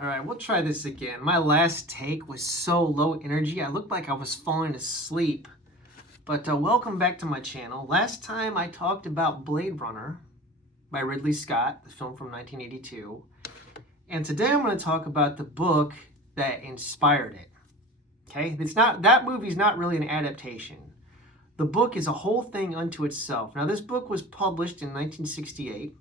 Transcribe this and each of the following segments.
All right, we'll try this again. My last take was so low energy, I looked like I was falling asleep. But welcome back to my channel. Last time I talked about Blade Runner by Ridley Scott, the film from 1982. And today I'm going to talk about the book that inspired it. Okay? That movie's not really an adaptation. The book is a whole thing unto itself. Now, this book was published in 1968.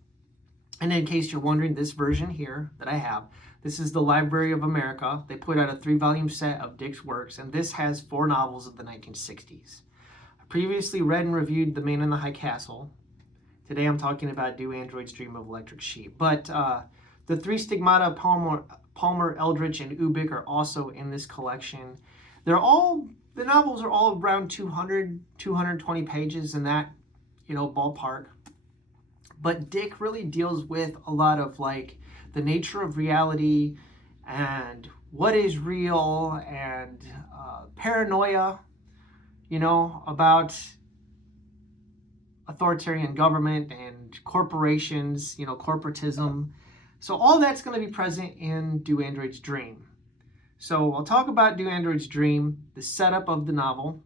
And in case you're wondering, this version here that I have, this is the Library of America. They put out a 3-volume set of Dick's works, and this has 4 novels of the 1960s. I previously read and reviewed The Man in the High Castle. Today I'm talking about Do Androids Dream of Electric Sheep. But the 3 Stigmata, Palmer, Eldritch, and Ubik are also in this collection. The novels are all around 200, 220 pages in that, ballpark. But Dick really deals with a lot of the nature of reality and what is real and paranoia, about authoritarian government and corporations, corporatism. So all that's going to be present in Do Androids Dream. So I'll talk about Do Androids Dream, the setup of the novel.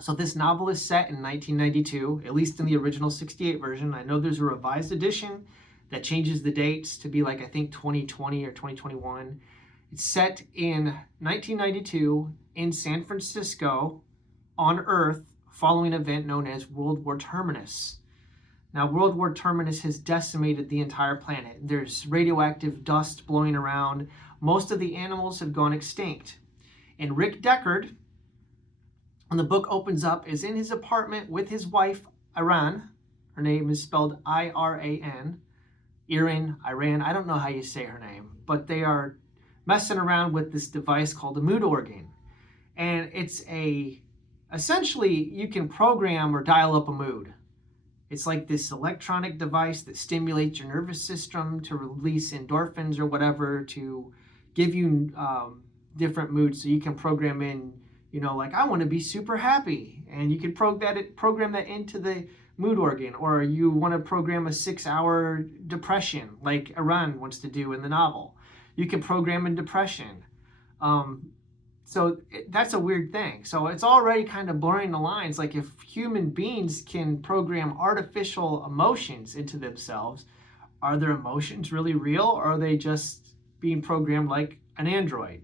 So this novel is set in 1992, at least in the original 68 version. I know there's a revised edition that changes the dates to be I think 2020 or 2021. It's set in 1992 in San Francisco on Earth following an event known as World War Terminus. Now, World War Terminus has decimated the entire planet. There's radioactive dust blowing around. Most of the animals have gone extinct. And Rick Deckard, when the book opens up, is in his apartment with his wife, Iran. Her name is spelled I-R-A-N. Iran, I don't know how you say her name, but they are messing around with this device called a mood organ. And it's essentially, you can program or dial up a mood. It's like this electronic device that stimulates your nervous system to release endorphins or whatever to give you different moods. So you can program in, I want to be super happy. And you can program that into the mood organ. Or you want to program a 6-hour depression like Iran wants to do in the novel. You can program in depression. That's a weird thing. So it's already kind of blurring the lines. Like if human beings can program artificial emotions into themselves, are their emotions really real, or are they just being programmed like an android?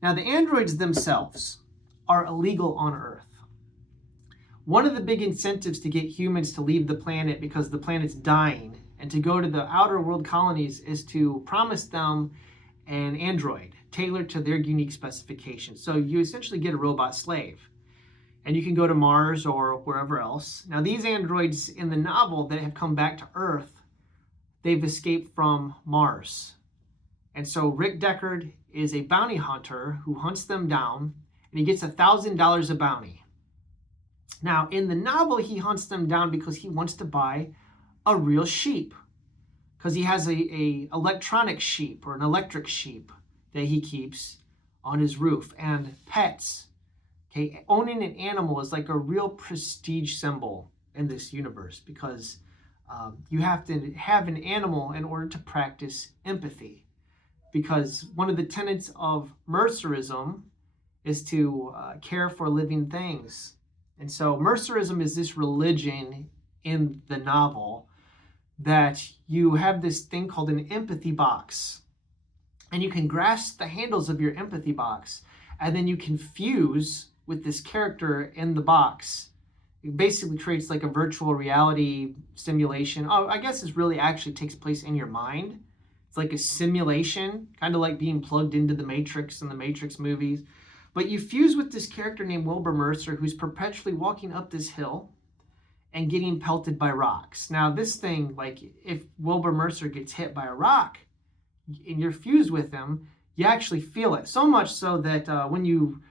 Now, the androids themselves are illegal on Earth. One of the big incentives to get humans to leave the planet because the planet's dying and to go to the outer world colonies is to promise them an android tailored to their unique specifications. So you essentially get a robot slave, and you can go to Mars or wherever else. Now, these androids in the novel that have come back to Earth, they've escaped from Mars. And so Rick Deckard is a bounty hunter who hunts them down, and he gets $1,000 a bounty. Now, in the novel, he hunts them down because he wants to buy a real sheep, because he has a electronic sheep or an electric sheep that he keeps on his roof. And pets, okay, owning an animal is like a real prestige symbol in this universe, because you have to have an animal in order to practice empathy. Because one of the tenets of Mercerism is to care for living things. And so Mercerism is this religion in the novel that you have this thing called an empathy box. And you can grasp the handles of your empathy box, and then you can fuse with this character in the box. It basically creates like a virtual reality simulation. Oh, I guess this really actually takes place in your mind. It's like a simulation, kind of like being plugged into the Matrix in the Matrix movies. But you fuse with this character named Wilbur Mercer, who's perpetually walking up this hill and getting pelted by rocks. Now, this thing, if Wilbur Mercer gets hit by a rock and you're fused with him, you actually feel it. So much so that when you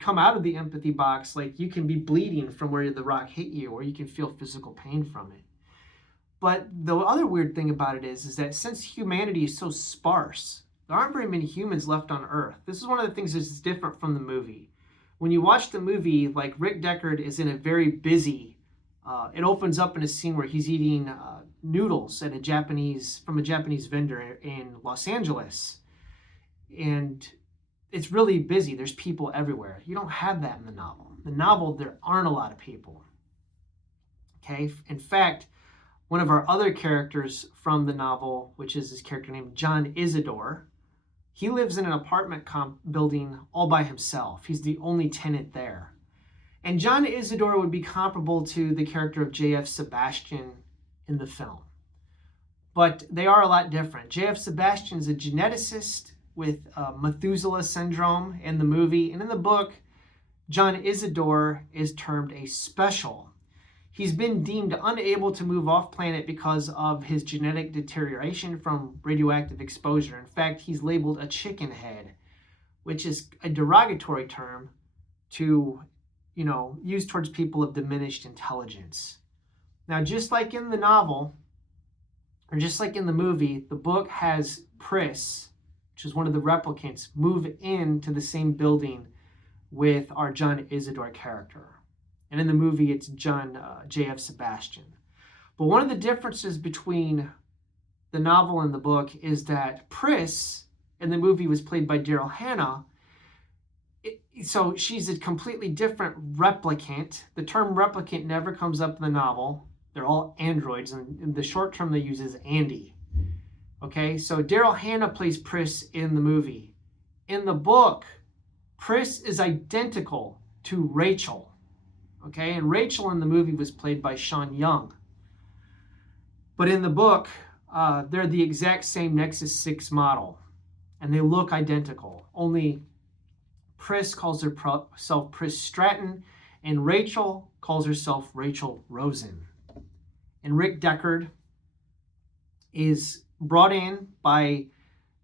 come out of the empathy box, you can be bleeding from where the rock hit you, or you can feel physical pain from it. But the other weird thing about it is that since humanity is so sparse, there aren't very many humans left on Earth. This is one of the things that's different from the movie. When you watch the movie, Rick Deckard is in a very busy, it opens up in a scene where he's eating noodles at from a Japanese vendor in Los Angeles. and it's really busy. There's people everywhere. You don't have that in the novel. In the novel, there aren't a lot of people. Okay? In fact, one of our other characters from the novel, which is this character named John Isidore, he lives in an apartment building all by himself. He's the only tenant there. And John Isidore would be comparable to the character of J.F. Sebastian in the film. But they are a lot different. J.F. Sebastian is a geneticist with Methuselah syndrome in the movie. And in the book, John Isidore is termed a special. He's been deemed unable to move off planet because of his genetic deterioration from radioactive exposure. In fact, he's labeled a chicken head, which is a derogatory term to, used towards people of diminished intelligence. Now, just like in the novel, or just like in the movie, the book has Pris, which is one of the replicants, move into the same building with our John Isidore character. And in the movie, it's J.F. Sebastian. But one of the differences between the novel and the book is that Pris in the movie was played by Daryl Hannah. So she's a completely different replicant. The term replicant never comes up in the novel. They're all androids, and in the short term they use is Andy. Okay, so Daryl Hannah plays Pris in the movie. In the book, Pris is identical to Rachel. Okay, and Rachel in the movie was played by Sean Young. But in the book, they're the exact same Nexus 6 model, and they look identical. Only Pris calls herself Pris Stratton, and Rachel calls herself Rachel Rosen. And Rick Deckard is brought in by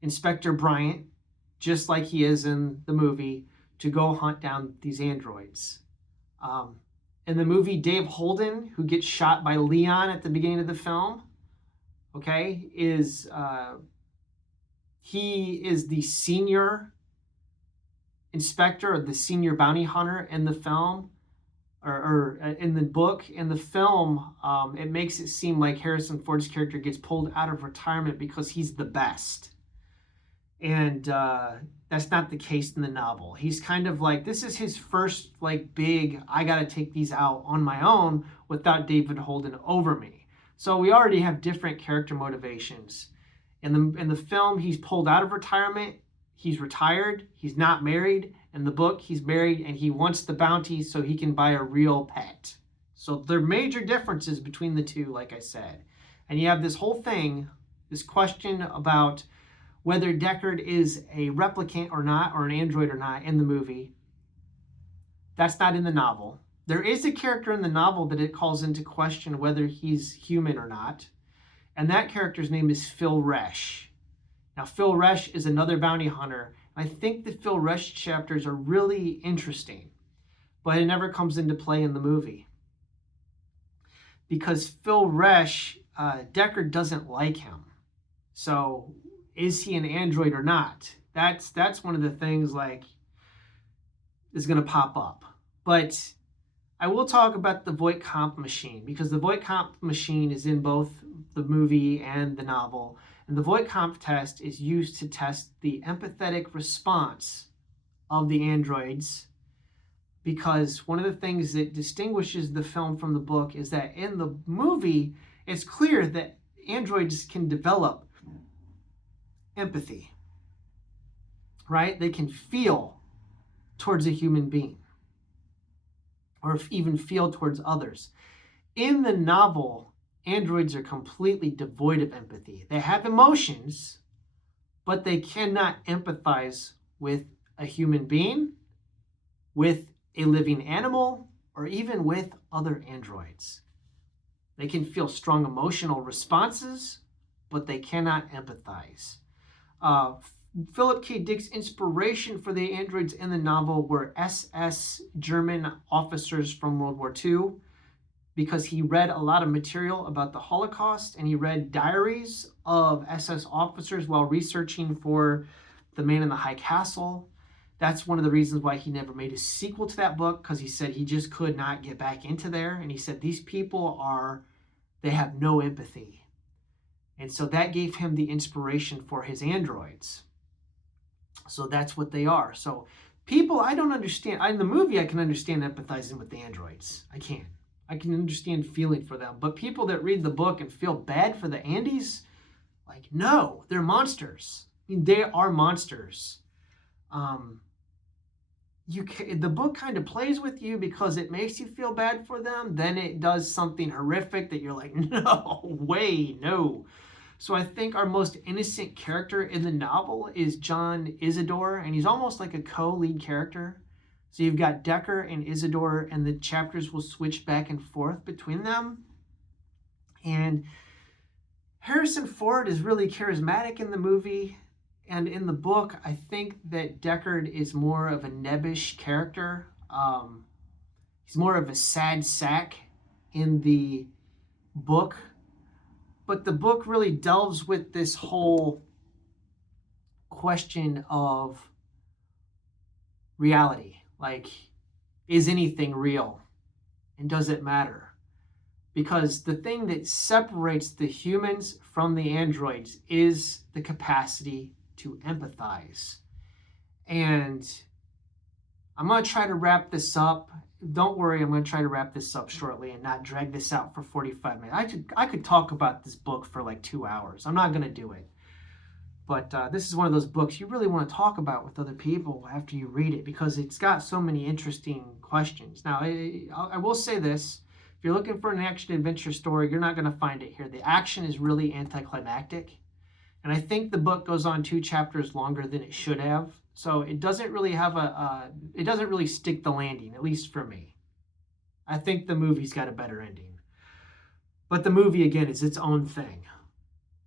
Inspector Bryant, just like he is in the movie, to go hunt down these androids. In the movie, Dave Holden, who gets shot by Leon at the beginning of the film, he is the senior inspector, or the senior bounty hunter in the film, or in the book. In the film, it makes it seem like Harrison Ford's character gets pulled out of retirement because he's the best. And that's not the case in the novel. He's kind of like, this is his first big, I got to take these out on my own without David Holden over me. So we already have different character motivations. In the film, he's pulled out of retirement. He's retired. He's not married. In the book, he's married, and he wants the bounty so he can buy a real pet. So there are major differences between the two, like I said. And you have this whole thing, this question about whether Deckard is a replicant or not, or an android or not in the movie. That's not in the novel. There is a character in the novel that it calls into question whether he's human or not. And that character's name is Phil Resch. Now, Phil Resch is another bounty hunter. I think the Phil Resch chapters are really interesting, but it never comes into play in the movie. Because Phil Resch, Deckard doesn't like him. So, is he an android or not? That's one of the things is going to pop up. But I will talk about the Voight-Kampff machine, because the Voight-Kampff machine is in both the movie and the novel. And the Voight-Kampff test is used to test the empathetic response of the androids, because one of the things that distinguishes the film from the book is that in the movie, it's clear that androids can develop empathy, right? They can feel towards a human being, or even feel towards others. In the novel, androids are completely devoid of empathy. They have emotions, but they cannot empathize with a human being, with a living animal, or even with other androids. They can feel strong emotional responses, but they cannot empathize. Philip K. Dick's inspiration for the androids in the novel were SS German officers from World War II, because he read a lot of material about the Holocaust, and he read diaries of SS officers while researching for The Man in the High Castle. That's one of the reasons why he never made a sequel to that book, because he said he just could not get back into there. And he said these people they have no empathy. And so that gave him the inspiration for his androids. So that's what they are. So people, I don't understand. In the movie, I can understand empathizing with the androids. I can. I can understand feeling for them. But people that read the book and feel bad for the Andes, like, no, they're monsters. I mean, they are monsters. The book kind of plays with you because it makes you feel bad for them. Then it does something horrific that you're like, no way, no. So I think our most innocent character in the novel is John Isidore, and he's almost like a co-lead character. So you've got Decker and Isidore, and the chapters will switch back and forth between them. And Harrison Ford is really charismatic in the movie. And in the book, I think that Deckard is more of a nebbish character. He's more of a sad sack in the book. But the book really delves with this whole question of reality. Like, is anything real? And does it matter? Because the thing that separates the humans from the androids is the capacity to empathize. And I'm going to try to wrap this up. Don't worry, I'm going to try to wrap this up shortly and not drag this out for 45 minutes. I could talk about this book for like 2 hours. I'm not going to do it. But this is one of those books you really want to talk about with other people after you read it because it's got so many interesting questions. Now, I will say this. If you're looking for an action-adventure story, you're not going to find it here. The action is really anticlimactic. And I think the book goes on 2 chapters longer than it should have. So it doesn't really have it doesn't really stick the landing, at least for me. I think the movie's got a better ending. But the movie, again, is its own thing.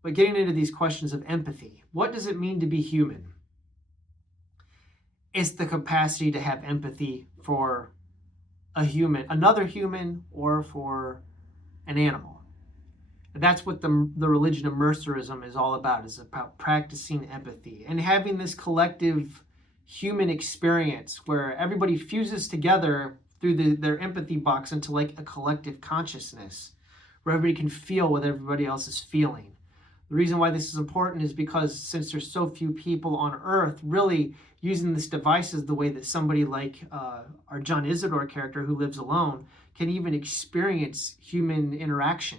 But getting into these questions of empathy, what does it mean to be human? It's the capacity to have empathy for a human, another human, or for an animal. And that's what the religion of Mercerism is all about, is about practicing empathy and having this collective human experience where everybody fuses together through their empathy box into like a collective consciousness where everybody can feel what everybody else is feeling. The reason why this is important is because since there's so few people on Earth really using this device is the way that somebody like our John Isidore character who lives alone can even experience human interaction.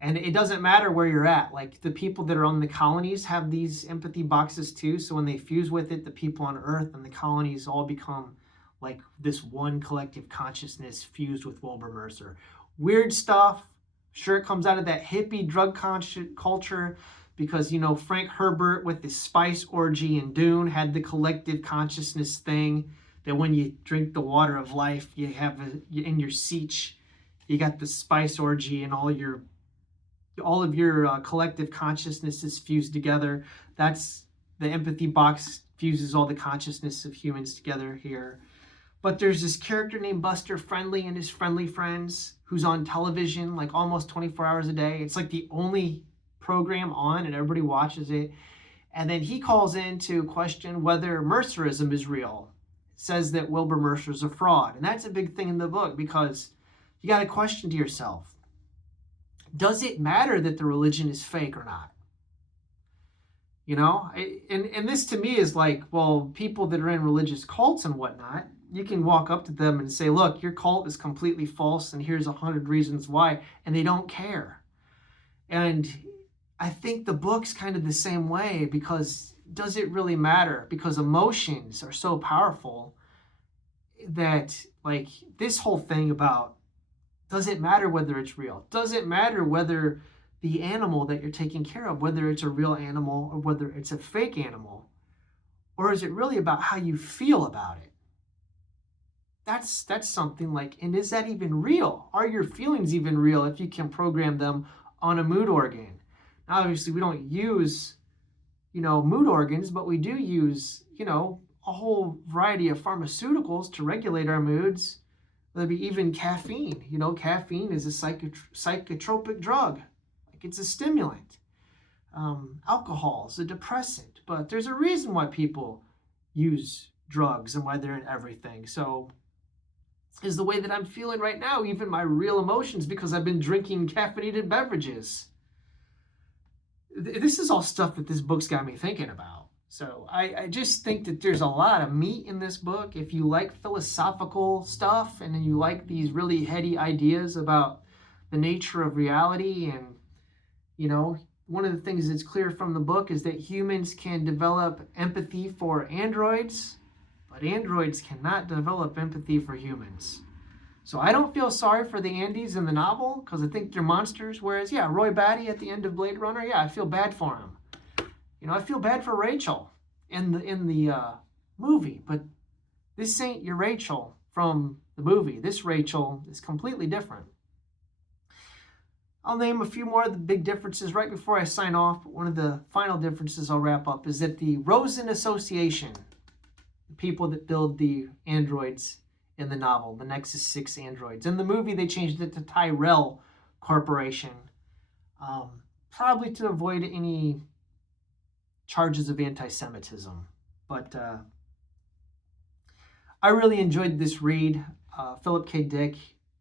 And it doesn't matter where you're at. Like the people that are on the colonies have these empathy boxes too. So when they fuse with it, the people on Earth and the colonies all become like this one collective consciousness fused with Wilbur Mercer. Weird stuff. Sure, it comes out of that hippie drug culture because, you know, Frank Herbert with his spice orgy in Dune had the collective consciousness thing that when you drink the water of life, you have in your siege, you got the spice orgy and all of your collective consciousness is fused together. That's the empathy box fuses all the consciousness of humans together here. But there's this character named Buster Friendly and his friendly friends who's on television like almost 24 hours a day. It's like the only program on and everybody watches it. And then he calls in to question whether Mercerism is real. It says that Wilbur Mercer's a fraud. And that's a big thing in the book because you got to question to yourself, does it matter that the religion is fake or not? You know, and this to me is like, well, people that are in religious cults and whatnot, you can walk up to them and say, look, your cult is completely false and here's 100 reasons why, and they don't care. And I think the book's kind of the same way because does it really matter? Because emotions are so powerful that like this whole thing about does it matter whether it's real? Does it matter whether the animal that you're taking care of, whether it's a real animal or whether it's a fake animal? Or is it really about how you feel about it? That's something like, and is that even real? Are your feelings even real if you can program them on a mood organ? Now, obviously, we don't use, mood organs, but we do use, a whole variety of pharmaceuticals to regulate our moods. There'd be even caffeine. Caffeine is a psychotropic drug. Like it's a stimulant. Alcohol is a depressant. But there's a reason why people use drugs and why they're in everything. So is the way that I'm feeling right now, even my real emotions, because I've been drinking caffeinated beverages. This is all stuff that this book's got me thinking about. So I just think that there's a lot of meat in this book. If you like philosophical stuff and then you like these really heady ideas about the nature of reality, and, one of the things that's clear from the book is that humans can develop empathy for androids, but androids cannot develop empathy for humans. So I don't feel sorry for the Andes in the novel because I think they're monsters. Whereas, yeah, Roy Batty at the end of Blade Runner, yeah, I feel bad for him. I feel bad for Rachel in the movie, but this ain't your Rachel from the movie. This Rachel is completely different. I'll name a few more of the big differences right before I sign off. One of the final differences I'll wrap up is that the Rosen Association, the people that build the androids in the novel, the Nexus 6 androids. In the movie, they changed it to Tyrell Corporation, probably to avoid any charges of anti-Semitism. But I really enjoyed this read. Philip K. Dick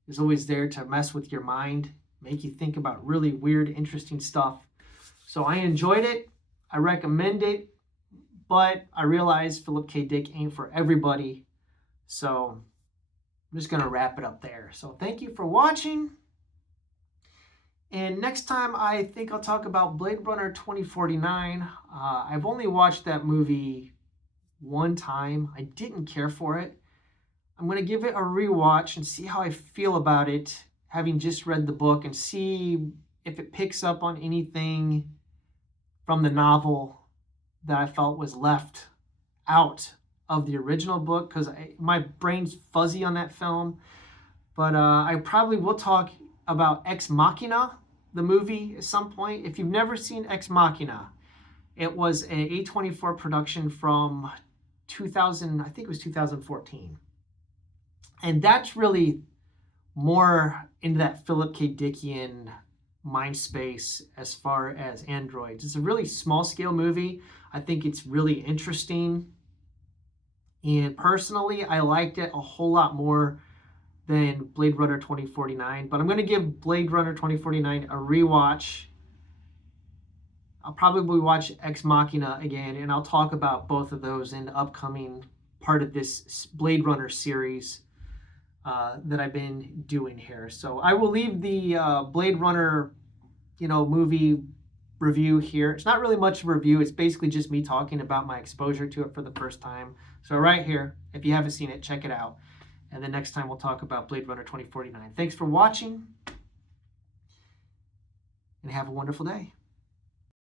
is always there to mess with your mind, make you think about really weird, interesting stuff. So I enjoyed it. I recommend it. But I realize Philip K. Dick ain't for everybody. So I'm just going to wrap it up there. So thank you for watching. And next time, I think I'll talk about Blade Runner 2049. I've only watched that movie one time. I didn't care for it. I'm going to give it a rewatch and see how I feel about it, having just read the book, and see if it picks up on anything from the novel that I felt was left out of the original book, because my brain's fuzzy on that film. But I probably will talk about Ex Machina, the movie, at some point. If you've never seen Ex Machina, it was an A24 production from 2000, I think it was 2014. And that's really more into that Philip K. Dickian mind space as far as androids. It's a really small scale movie. I think it's really interesting. And personally, I liked it a whole lot more than Blade Runner 2049. But I'm going to give Blade Runner 2049 a rewatch. I'll probably watch Ex Machina again, and I'll talk about both of those in the upcoming part of this Blade Runner series that I've been doing here. So I will leave the Blade Runner, movie review here. It's not really much of a review. It's basically just me talking about my exposure to it for the first time. So right here, if you haven't seen it, check it out. And then next time we'll talk about Blade Runner 2049. Thanks for watching, and have a wonderful day.